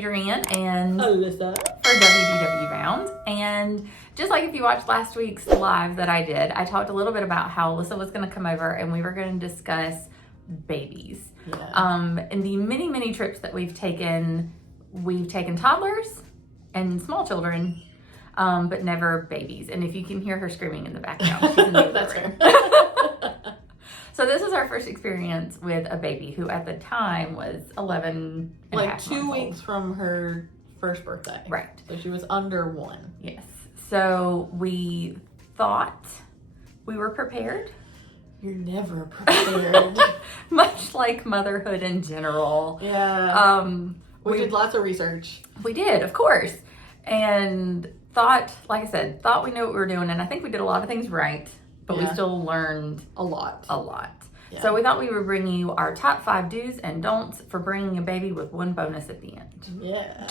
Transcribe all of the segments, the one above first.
Adrianne and Alyssa for WDW Bound. And just like if you watched last week's live that I did, I talked a little bit about how Alyssa was going to come over and we were going to discuss babies. Yeah. In the many trips that we've taken toddlers and small children, but never babies. And if you can hear her screaming in the background, she's in the That's room. her. So this is our first experience with a baby who at the time was 11 and a Like half 2 months weeks old. from her first birthday. Right. So she was under 1. Yes. So we thought we were prepared. You're never prepared. Much like motherhood in general. Yeah. We did lots of research. We did, of course. And thought we knew what we were doing. And I think we did a lot of things right, but we still learned a lot. Yeah. So we thought we would bring you our top 5 do's and don'ts for bringing a baby with one bonus at the end. Yeah.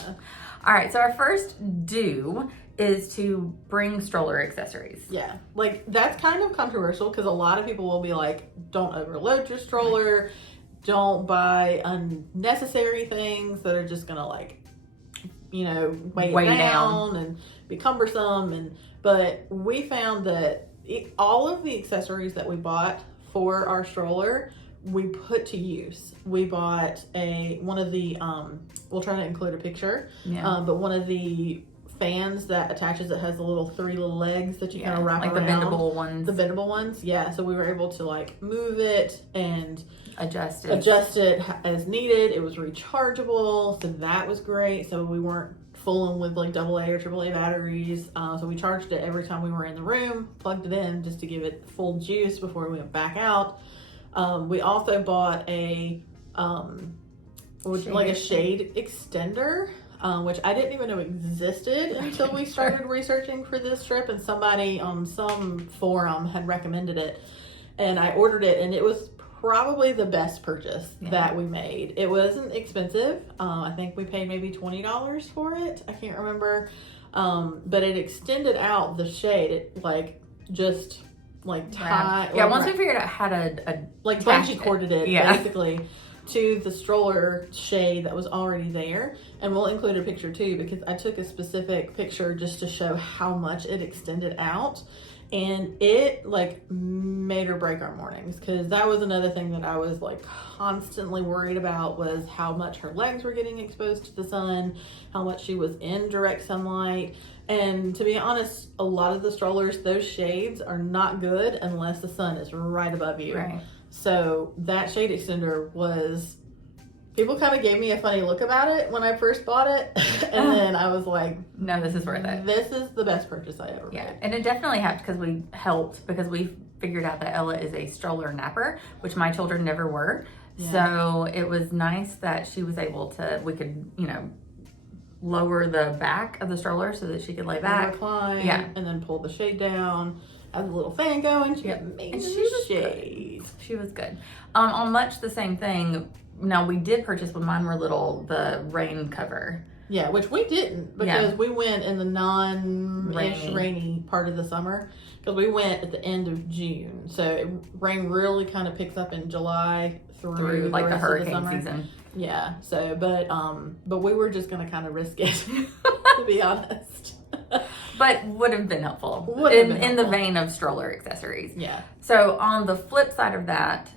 All right. So our first do is to bring stroller accessories. Yeah. Like, that's kind of controversial because a lot of people will be like, don't overload your stroller. Right. Don't buy unnecessary things that are just going to, like, weigh it down and be cumbersome. But we found that all of the accessories that we bought for our stroller, we put to use. We bought one of the, we'll try to include a picture, but one of the fans that attaches, it has the little 3 little legs that you kind of wrap around. Like the bendable ones. The bendable ones, yeah. So we were able to like move it and adjust it as needed. It was rechargeable, so that was great. So we weren't fooling with like AA or AAA batteries. So we charged it every time we were in the room, plugged it in just to give it full juice before we went back out. We also bought a shade extender, which I didn't even know existed until we started researching for this trip, and somebody on some forum had recommended it, and I ordered it, and it was probably the best purchase that we made. It wasn't expensive. I think we paid maybe $20 for it. I can't remember. But it extended out the shade. It just tie. Yeah, once we figured out how to bungee corded it basically to the stroller shade that was already there. And we'll include a picture too, because I took a specific picture just to show how much it extended out. And it made or break our mornings, because that was another thing that I was constantly worried about, was how much her legs were getting exposed to the sun, how much she was in direct sunlight. And to be honest, a lot of the strollers, those shades are not good unless the sun is right above you. Right. So that shade extender was, people kind of gave me a funny look about it when I first bought it. And then I was like, no, this is worth it. This is the best purchase I ever made. And it definitely helped because we figured out that Ella is a stroller napper, which my children never were. Yeah. So it was nice that she was able to, we could, lower the back of the stroller so that she could lay back. Recline, and then pull the shade down. Have the little fan going. She got amazing shades. She was good. On much the same thing. Now, we did purchase, when mine were little, the rain cover. Yeah, which we didn't, because we went in the non-ish rainy part of the summer, because we went at the end of June. So rain really kind of picks up in July through the hurricane season. Yeah. So, but we were just going to kind of risk it, to be honest. But would have been helpful in the vein of stroller accessories. Yeah. So on the flip side of that,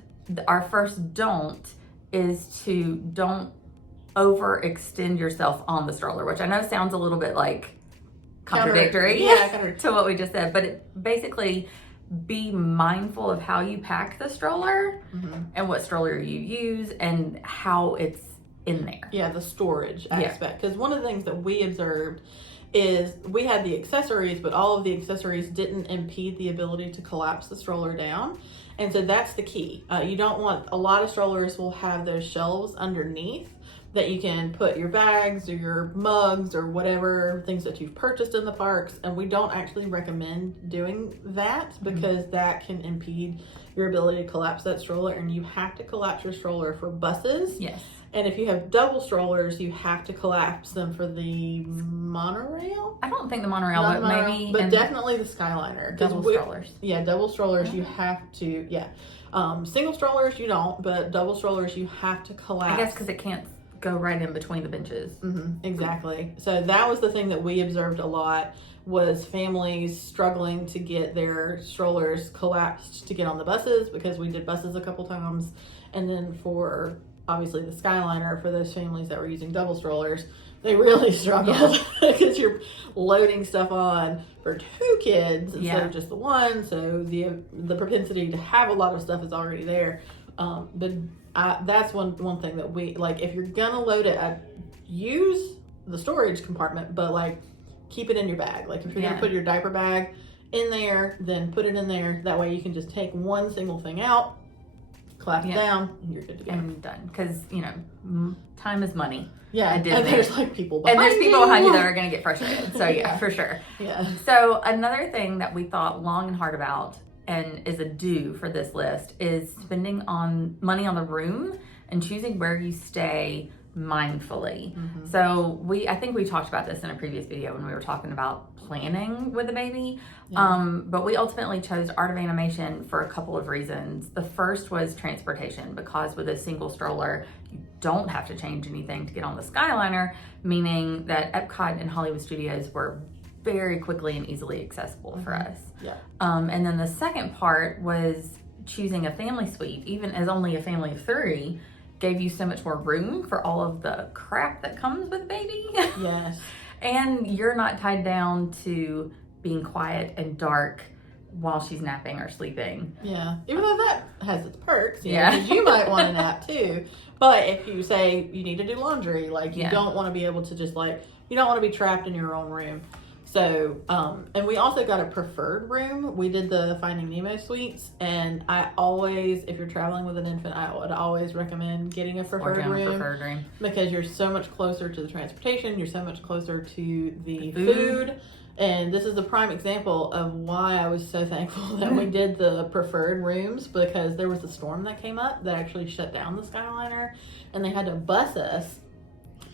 our first don't is don't overextend yourself on the stroller, which I know sounds a little bit contradictory to what we just said, but it basically, be mindful of how you pack the stroller and what stroller you use and how it's in there. Yeah, the storage aspect. Because one of the things that we observed is we had the accessories, but all of the accessories didn't impede the ability to collapse the stroller down. And so that's the key. You don't want, a lot of strollers will have those shelves underneath that you can put your bags or your mugs or whatever things that you've purchased in the parks. And we don't actually recommend doing that, because that can impede your ability to collapse that stroller. And you have to collapse your stroller for buses. Yes. And if you have double strollers, you have to collapse them for the monorail. I don't think the monorail, but maybe. But definitely the Skyliner. Double strollers. Yeah, double strollers, you have to, single strollers, you don't, but double strollers, you have to collapse. I guess because it can't go right in between the benches. Exactly. So that was the thing that we observed a lot, was families struggling to get their strollers collapsed to get on the buses, because we did buses a couple times. And then for obviously the Skyliner, for those families that were using double strollers, they really struggled because you're loading stuff on for 2 kids instead of just the one. So the propensity to have a lot of stuff is already there. But that's one thing that we like. If you're gonna load it, use the storage compartment, but like keep it in your bag. Like if you're gonna put your diaper bag in there, then put it in there. That way you can just take one single thing out, clap it down, and you're good to go. And done. Because, you know, time is money. Yeah, and there's like people behind you that are going to get frustrated. So yeah, for sure. Yeah. So another thing that we thought long and hard about, and is a do for this list, is spending money on the room and choosing where you stay mindfully. So I think we talked about this in a previous video when we were talking about planning with the baby. But we ultimately chose Art of Animation for a couple of reasons. The first was transportation, because with a single stroller, you don't have to change anything to get on the Skyliner, meaning that Epcot and Hollywood Studios were very quickly and easily accessible for us. And then the second part was choosing a family suite, even as only a family of 3, gave you so much more room for all of the crap that comes with a baby. Yes. And you're not tied down to being quiet and dark while she's napping or sleeping. Yeah. Even though that has its perks. You know, 'cause you might want to nap too. But if you say you need to do laundry, like you don't want to be able to just like, you don't want to be trapped in your own room. So, and we also got a preferred room. We did the Finding Nemo suites, and I always, if you're traveling with an infant, I would always recommend getting a preferred room, because you're so much closer to the transportation, you're so much closer to the food. And this is a prime example of why I was so thankful that we did the preferred rooms, because there was a storm that came up that actually shut down the Skyliner, and they had to bus us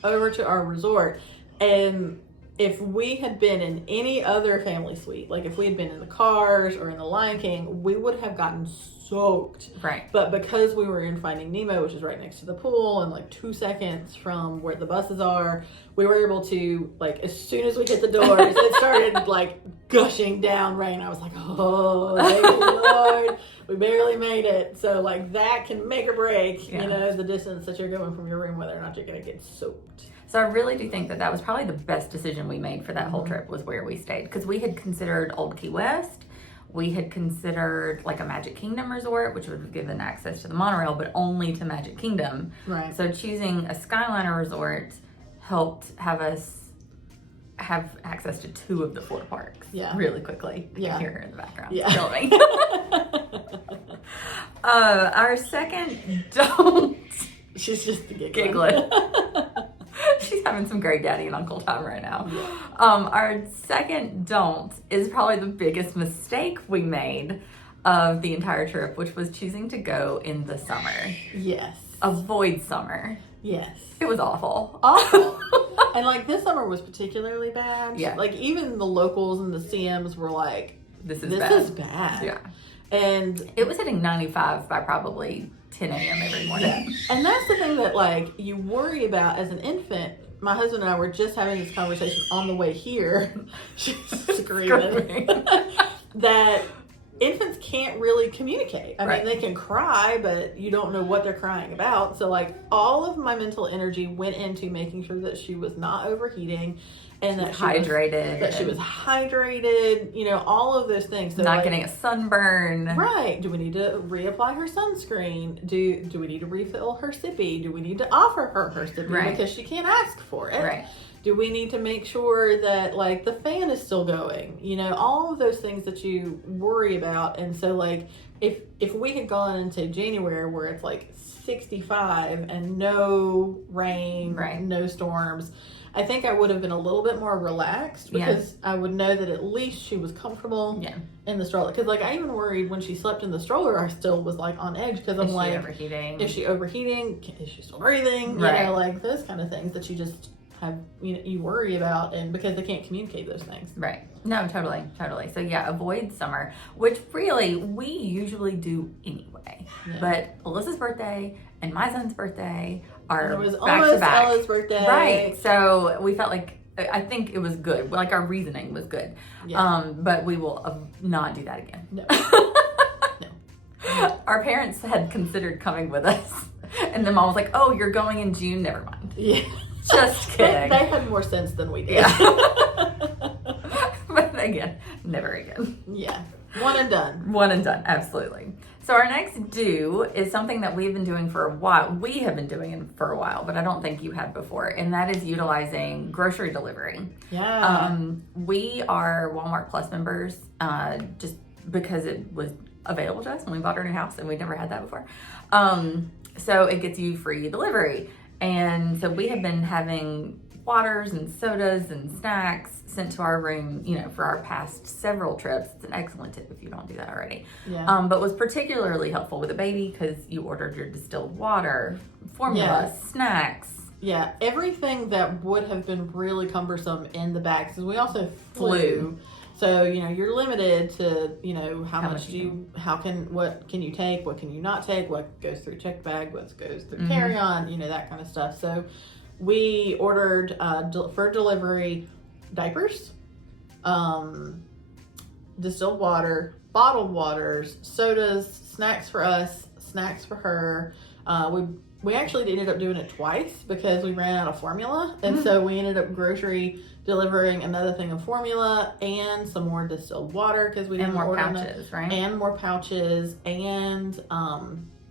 over to our resort. And if we had been in any other family suite, like if we had been in the Cars or in the Lion King, we would have gotten soaked. Right. But because we were in Finding Nemo, which is right next to the pool and like 2 seconds from where the buses are, we were able to, like, as soon as we hit the doors, it started like gushing down rain. I was like, oh, thank you, Lord, we barely made it. So like that can make or break, you know, the distance that you're going from your room, whether or not you're going to get soaked. So I really do think that was probably the best decision we made for that whole trip, was where we stayed. Because we had considered Old Key West. We had considered like a Magic Kingdom resort, which would have given access to the monorail, but only to Magic Kingdom. Right. So choosing a Skyliner resort helped have us have access to 2 of the 4 parks really quickly. I can hear her in the background. Yeah. Kill me. Our second don't. She's just giggling. She's having some great daddy and uncle time right now. Our second don't is probably the biggest mistake we made of the entire trip, which was choosing to go in the summer. Yes. Avoid summer. Yes. It was awful. Awful. And like this summer was particularly bad. Yeah. Like even the locals and the CMs were like, This is bad. Yeah. And it was hitting 95 by probably 10 a.m. every morning. Yeah. And that's the thing that like you worry about as an infant. My husband and I were just having this conversation on the way here. She's screaming. That infants can't really communicate. I mean, they can cry, but you don't know what they're crying about. So like all of my mental energy went into making sure that she was not overheating, and that she was hydrated, you know, all of those things. So not like, getting a sunburn. Right. Do we need to reapply her sunscreen? Do we need to refill her sippy? Do we need to offer her sippy because she can't ask for it? Right. Do we need to make sure that like the fan is still going? You know, all of those things that you worry about. And so like if we had gone into January where it's like 65 and no rain, no storms, I think I would have been a little bit more relaxed because I would know that at least she was comfortable in the stroller. Because like I even worried when she slept in the stroller, I still was like on edge because I'm like, is she overheating? Is she still breathing? You know, like those kind of things that you just have, you know, you worry about, and because they can't communicate those things. Right. No, totally. So yeah, avoid summer, which really we usually do anyway. Yeah. But Alyssa's birthday and my son's birthday our it was back almost to back. Ella's birthday. Right. So we felt like, I think it was good. Like our reasoning was good. Yeah. But we will not do that again. No. Our parents had considered coming with us. And then mom was like, oh, you're going in June? Never mind. Yeah. Just kidding. They had more sense than we did. Yeah. But again, never again. Yeah. One and done. One and done, absolutely. So our next do is something that we've been doing for a while. We have been doing it for a while, but I don't think you have before, and that is utilizing grocery delivery. Yeah. We are Walmart Plus members just because it was available to us when we bought our new house, and we'd never had that before. So it gets you free delivery. And so we have been having waters and sodas and snacks sent to our room, you know, for our past several trips. It's an excellent tip if you don't do that already. Yeah. But was particularly helpful with a baby because you ordered your distilled water, formula, snacks. Yeah, everything that would have been really cumbersome in the bags, because we also flew. So, you know, you're limited to, you know, how much what can you take, what can you not take, what goes through checked bag, what goes through carry-on, you know, that kind of stuff. So we ordered for delivery diapers, distilled water, bottled waters, sodas, snacks for us, snacks for her. We actually ended up doing it twice because we ran out of formula. And so we ended up grocery delivering another thing of formula and some more distilled water because we didn't order pouches, right? And more pouches and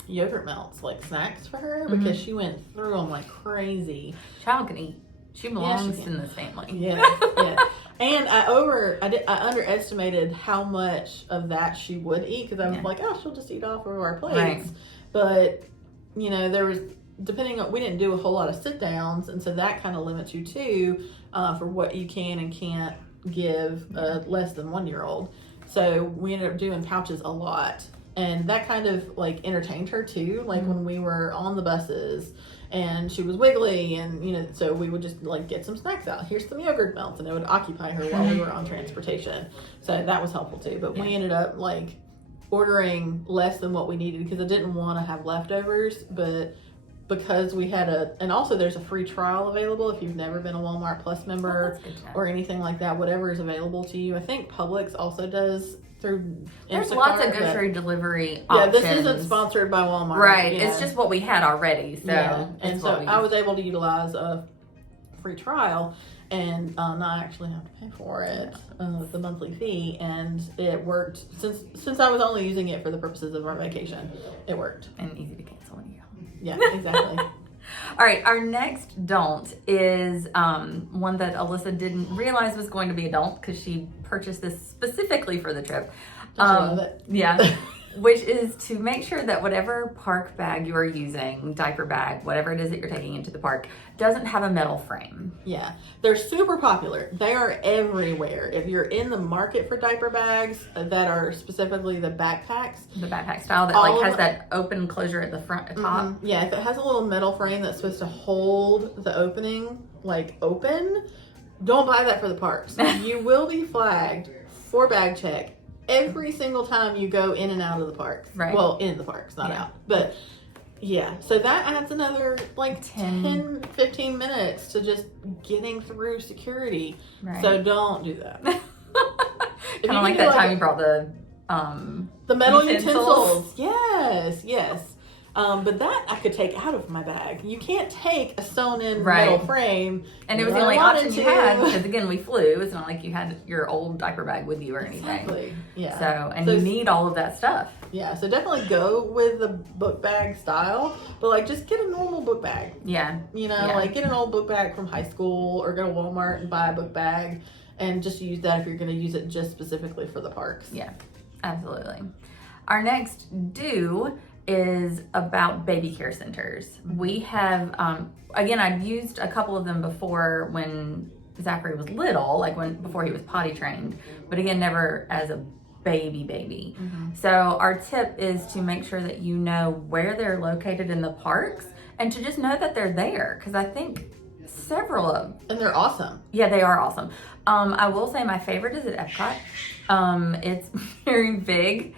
yogurt melts, like snacks for her because she went through them like crazy. Child can eat. She belongs in this family. Yeah, yeah. And I underestimated how much of that she would eat because I was like, oh, she'll just eat off of our plates. Right. But you know, there was we didn't do a whole lot of sit downs, and so that kind of limits you too for what you can and can't give a less than 1 year old. So we ended up doing pouches a lot, and that kind of like entertained her too. Like when we were on the buses and she was wiggly, and you know, so we would just like get some snacks out. Here's some yogurt melts, and it would occupy her while we were on transportation. So that was helpful too. But we ended up like ordering less than what we needed because I didn't want to have leftovers, but because we had and also there's a free trial available if you've never been a Walmart Plus member or anything like that, whatever is available to you. I think Publix also does through There's Instacart, lots of grocery delivery options. Yeah, this isn't sponsored by Walmart. Right, it's just what we had already. So and so I was able to utilize a free trial and not actually have to pay for it, the monthly fee, and it worked since I was only using it for the purposes of our vacation. It worked. And easy to cancel when you go. Yeah, exactly. All right, our next don't is one that Alyssa didn't realize was going to be a don't because she purchased this specifically for the trip. Love it. Yeah. Which is to make sure that whatever park bag you are using, diaper bag, whatever it is that you're taking into the park, doesn't have a metal frame. Yeah, they're super popular. They are everywhere. If you're in the market for diaper bags that are specifically the backpacks. The backpack style that like has that open closure at the front at top. Yeah, if it has a little metal frame that's supposed to hold the opening like open, don't buy that for the parks. You will be flagged for bag check every single time you go in and out of the parks. Right. Well, in the parks, not out. But yeah, so that adds another like 10, 15 minutes to just getting through security. Right. So don't do that. Kind of like that time you brought the metal utensils. Yes. But that I could take out of my bag. You can't take a sewn-in metal frame. And it was the only option you had because, again, we flew. It's not like you had your old diaper bag with you or anything. Exactly. Yeah. So you need all of that stuff. Yeah. So definitely go with the book bag style, but like just get a normal book bag. Yeah. You know, like get an old book bag from high school or go to Walmart and buy a book bag and just use that if you're going to use it just specifically for the parks. Yeah. Absolutely. Our next do is about baby care centers. We have, again, I've used a couple of them before when Zachary was little, like before he was potty trained, but again, never as a baby. So our tip is to make sure that you know where they're located in the parks and to just know that they're there, because I think several of them. And they're awesome. Yeah, they are awesome. I will say my favorite is at Epcot. It's very big.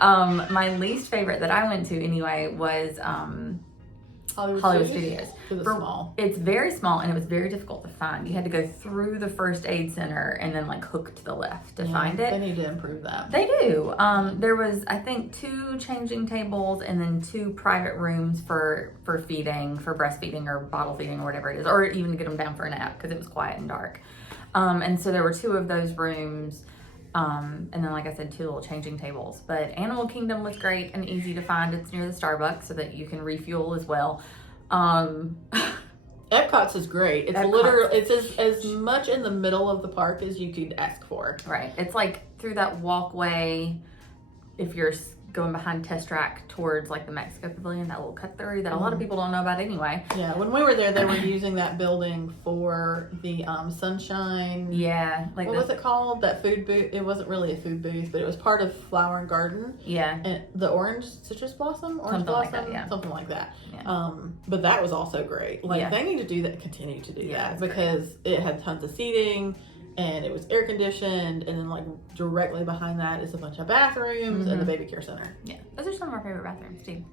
My least favorite that I went to anyway was Hollywood Studios. It's small. It's very small, and it was very difficult to find. You had to go through the first aid center and then like hook to the left to find it. They need to improve that. They do. There was, I think, 2 changing tables and then 2 private rooms for feeding, for breastfeeding or bottle feeding or whatever it is, or even to get them down for a nap because it was quiet and dark. And so there were 2 of those rooms. And then, like I said, 2 little changing tables. But Animal Kingdom was great and easy to find. It's near the Starbucks so that you can refuel as well. Epcot's is great. It's literally, it's as much in the middle of the park as you could ask for. Right. It's like through that walkway, if you're going behind Test Track towards like the Mexico Pavilion, that little cut through that a lot of people don't know about anyway. Yeah, when we were there, they were using that building for the Sunshine. Yeah, like what was it called? That food booth. It wasn't really a food booth, but it was part of Flower and Garden. Yeah, and the orange blossom, something like that. Yeah, something like that. Yeah. But that was also great. Like they need to do that, continue to do that because it had tons of seating. And it was air conditioned, and then like directly behind that is a bunch of bathrooms and the baby care center. Yeah, those are some of our favorite bathrooms too.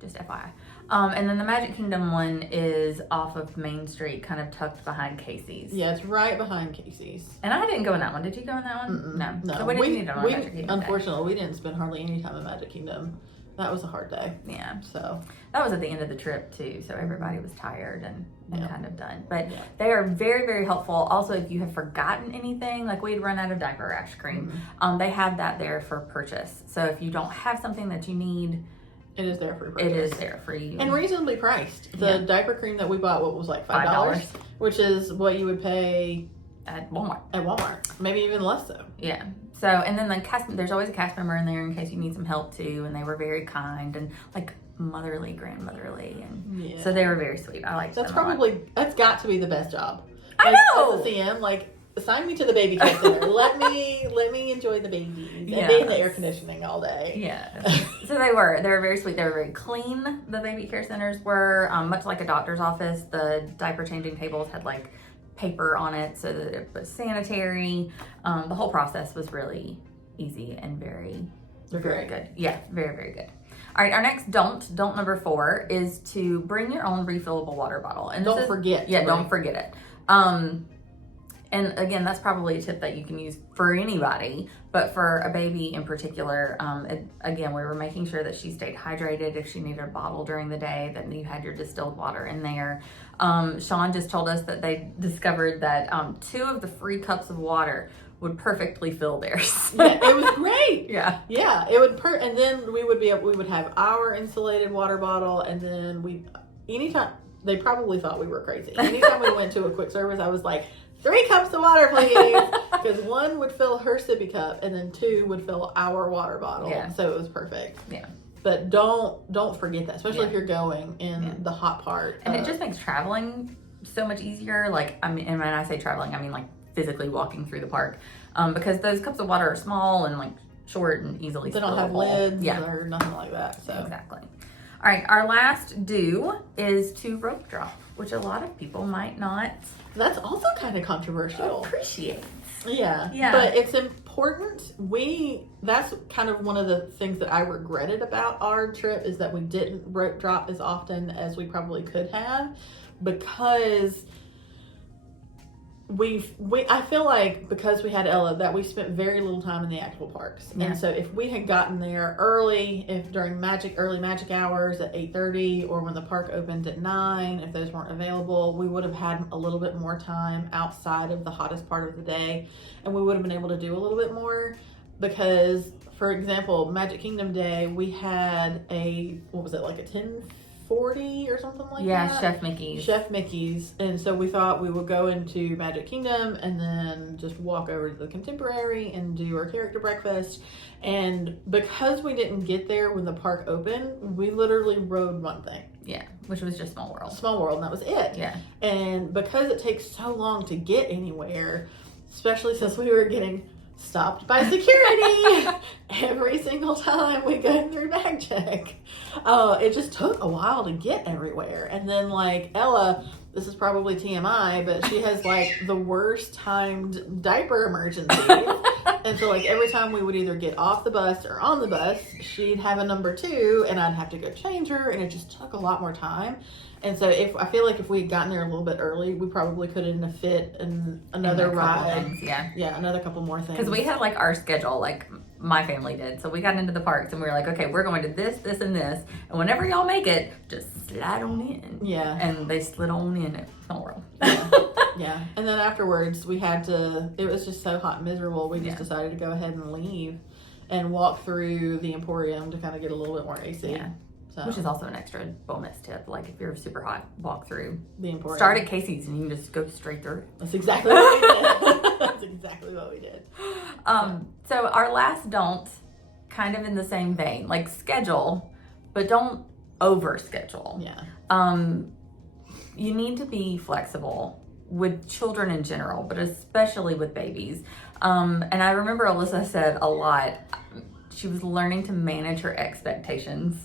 Just FYI. And then the Magic Kingdom one is off of Main Street, kind of tucked behind Casey's. Yeah, it's right behind Casey's. And I didn't go in that one. Did you go in that one? No. So we didn't need it on Magic Kingdom. Unfortunately, we didn't spend hardly any time in Magic Kingdom. That was a hard day. Yeah. So that was at the end of the trip too. So everybody was tired and kind of done. But they are very, very helpful. Also, if you have forgotten anything, like we'd run out of diaper rash cream, they have that there for purchase. So if you don't have something that you need, it is there for purchase. It is there for you. And reasonably priced. The diaper cream that we bought, what was like $5? Which is what you would pay at Walmart. Maybe even less so. Yeah. So, and then there's always a cast member in there in case you need some help too. And they were very kind and like motherly, grandmotherly. And so they were very sweet. I like that. That's got to be the best job. I know. As a CM, like, assign me to the baby care center. let me enjoy the babies and be in the air conditioning all day. Yeah. So they were very sweet. They were very clean. The baby care centers were much like a doctor's office. The diaper changing tables had like paper on it so that it was sanitary. The whole process was really easy and very good. Yeah, very, very good. All right, our next don't number 4 is to bring your own refillable water bottle. And don't forget it. And again, that's probably a tip that you can use for anybody, but for a baby in particular, again, we were making sure that she stayed hydrated. If she needed a bottle during the day, that you had your distilled water in there. Sean just told us that they discovered that 2 of the free cups of water would perfectly fill theirs. Yeah, it was great. Yeah, it would. And then we would have our insulated water bottle, and then anytime they probably thought we were crazy. Anytime we went to a quick service, I was like, 3 cups of water, please. Because 1 would fill her sippy cup, and then 2 would fill our water bottle. Yeah. So it was perfect. Yeah. But don't forget that, especially if you're going in the hot part. And it just makes traveling so much easier. Like, and when I say traveling, I mean like physically walking through the park. Because those cups of water are small and like short and easily They don't have lids or nothing like that. So exactly. All right, our last do is to rope drop, which a lot of people might not. That's also kind of controversial. Appreciate. Yeah. But it's important. That's kind of one of the things that I regretted about our trip is that we didn't rope drop as often as we probably could have, because I feel like because we had Ella that we spent very little time in the actual parks. Yeah. And so if we had gotten there early, during early magic hours at 8:30 or when the park opened at 9, if those weren't available, we would have had a little bit more time outside of the hottest part of the day, and we would have been able to do a little bit more. Because, for example, Magic Kingdom Day, we had a 10:40 or something like that? Yeah, Chef Mickey's. And so we thought we would go into Magic Kingdom and then just walk over to the Contemporary and do our character breakfast. And because we didn't get there when the park opened, we literally rode one thing. Yeah, which was just Small World. Small World, and that was it. Yeah. And because it takes so long to get anywhere, especially since we were getting stopped by security every single time we go through bag check. It just took a while to get everywhere. And then like Ella, this is probably TMI, but she has like the worst timed diaper emergencies. And so, like, every time we would either get off the bus or on the bus, she'd have a number 2, and I'd have to go change her, and it just took a lot more time. And so, I feel like if we had gotten there a little bit early, we probably couldn't have fit in another ride. Things, yeah, another couple more things. Because we had like our schedule, like my family did. So we got into the parks and we were like, okay, we're going to this, this, and this, and whenever y'all make it, just slide on in. Yeah. And they slid on in it. Oh, Yeah. And then afterwards, we had to. It was just so hot and miserable. We just decided to go ahead and leave, and walk through the Emporium to kind of get a little bit more AC. Yeah. So. Which is also an extra bonus tip. Like if you're super hot, walk through the Emporium. Start at Casey's and you can just go straight through. That's exactly what we did. That's exactly what we did. So our last don't, kind of in the same vein, like schedule, but don't over schedule. Yeah. You need to be flexible with children in general, but especially with babies. And I remember Alyssa said a lot. She was learning to manage her expectations.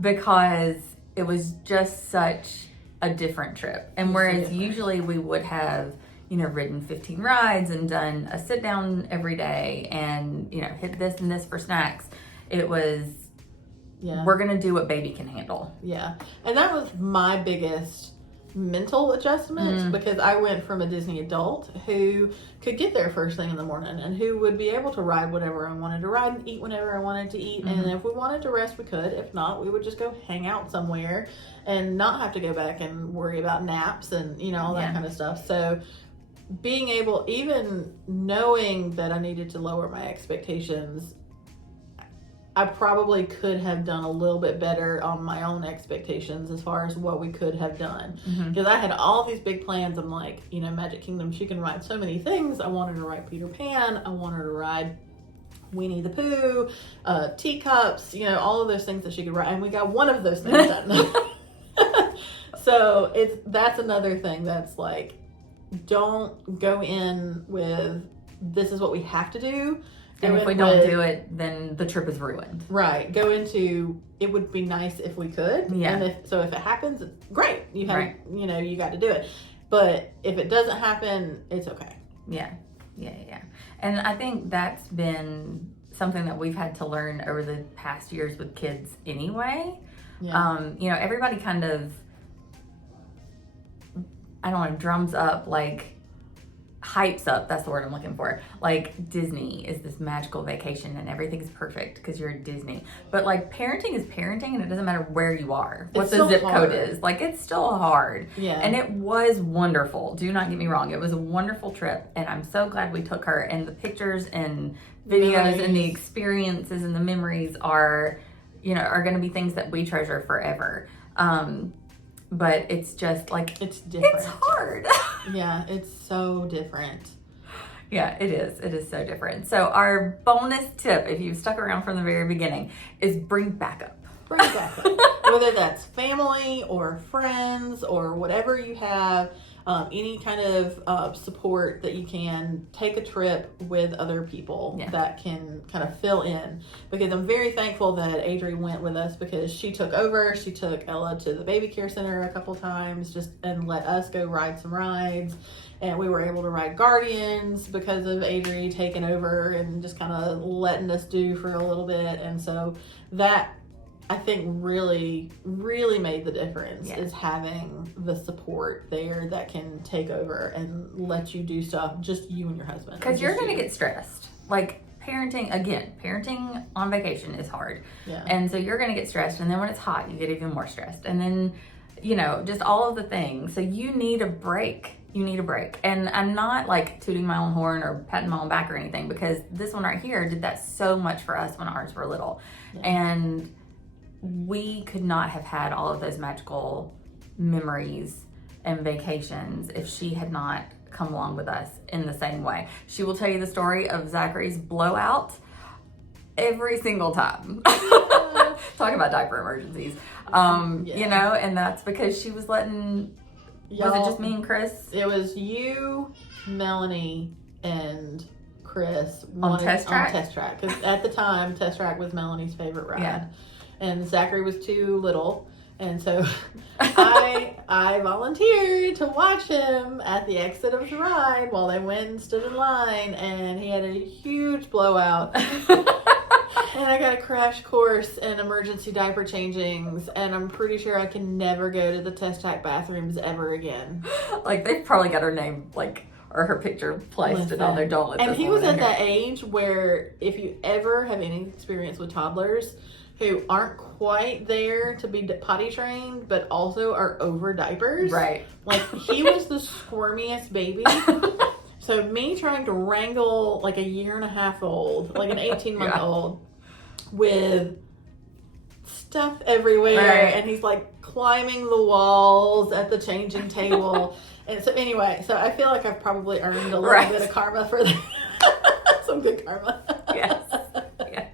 Because it was just such a different trip. And whereas usually we would have, ridden 15 rides and done a sit down every day and, hit this and this for snacks, it was, we're going to do what baby can handle. Yeah. And that was my biggest mental adjustment because I went from a Disney adult who could get there first thing in the morning and who would be able to ride whatever I wanted to ride and eat whenever I wanted to eat. And if we wanted to rest, we could. If not, we would just go hang out somewhere and not have to go back and worry about naps and, all that kind of stuff. So being able, even knowing that I needed to lower my expectations, I probably could have done a little bit better on my own expectations as far as what we could have done. Because I had all these big plans. I'm like, Magic Kingdom, she can ride so many things. I wanted to ride Peter Pan. I want her to ride Winnie the Pooh, teacups, all of those things that she could ride. And we got one of those things done. So that's another thing that's like, don't go in with, this is what we have to do. And if we don't do it, then the trip is ruined. Right. Go into, it would be nice if we could. Yeah. And if it happens, great. You have, you got to do it. But if it doesn't happen, it's okay. Yeah. And I think that's been something that we've had to learn over the past years with kids anyway. Yeah. Everybody kind of, I don't know, drums up, like, hypes up, that's the word I'm looking for. Like, Disney is this magical vacation and everything's perfect because you're at Disney. But like, parenting is parenting and it doesn't matter where you are, what the zip code is. Like, it's still hard. Yeah. And it was wonderful. Do not get me wrong. It was a wonderful trip and I'm so glad we took her, and the pictures and videos and the experiences and the memories are going to be things that we treasure forever. But it's just like, it's different. It's hard. Yeah, it's so different. Yeah, it is. It is so different. So our bonus tip, if you've stuck around from the very beginning, is bring backup. Bring backup. Whether that's family or friends or whatever you have, any kind of support that you can, take a trip with other people that can kind of fill in. Because I'm very thankful that Adrianne went with us because she took over. She took Ella to the baby care center a couple times and let us go ride some rides. And we were able to ride Guardians because of Adrianne taking over and just kind of letting us do for a little bit. And so that, I think, really, really made the difference, is having the support there that can take over and let you do stuff, just you and your husband. Because you're going to get stressed. Like, parenting on vacation is hard. Yeah. And so you're going to get stressed. And then when it's hot, you get even more stressed. And then, just all of the things. So you need a break. And I'm not like tooting my own horn or patting my own back or anything, because this one right here did that so much for us when ours were little. Yeah. And we could not have had all of those magical memories and vacations if she had not come along with us in the same way. She will tell you the story of Zachary's blowout every single time. Talking about diaper emergencies. And that's because she was letting, was it just me and Chris? It was you, Melanie, and Chris on Test Track? On Test Track. Because at the time, Test Track was Melanie's favorite ride. Yeah. And Zachary was too little. And so I volunteered to watch him at the exit of the ride while they went and stood in line, and he had a huge blowout. And I got a crash course in emergency diaper changings, and I'm pretty sure I can never go to the test type bathrooms ever again. Like, they've probably got her name, like, or her picture placed and on there. Don't let And this he woman was at in that here. age where if you ever have any experience with toddlers who aren't quite there to be potty trained, but also are over diapers. Right. Like, he was the squirmiest baby. So me trying to wrangle like a 1.5 year old, like an 18-month-old, with stuff everywhere, Right. and he's like climbing the walls at the changing table. And so anyway, so I feel like I've probably earned a little Right. bit of karma for that. Some good karma. Yes. Yes.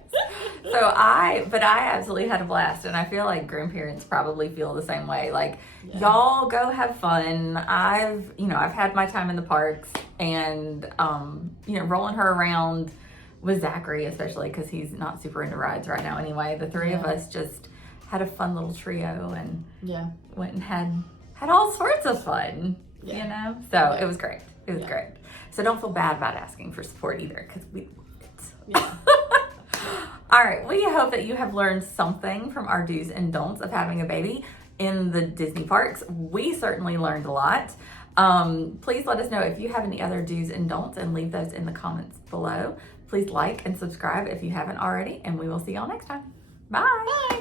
So I absolutely had a blast, and I feel like grandparents probably feel the same way. Like, y'all go have fun. I've had my time in the parks, and rolling her around with Zachary, especially because he's not super into rides right now anyway. The three of us just had a fun little trio and went and had all sorts of fun, So it was great. It was great. So don't feel bad about asking for support either, because we want it. Yeah. All right, we hope that you have learned something from our do's and don'ts of having a baby in the Disney parks. We certainly learned a lot. Please let us know if you have any other do's and don'ts, and leave those in the comments below. Please like and subscribe if you haven't already, and we will see y'all next time. Bye. Bye.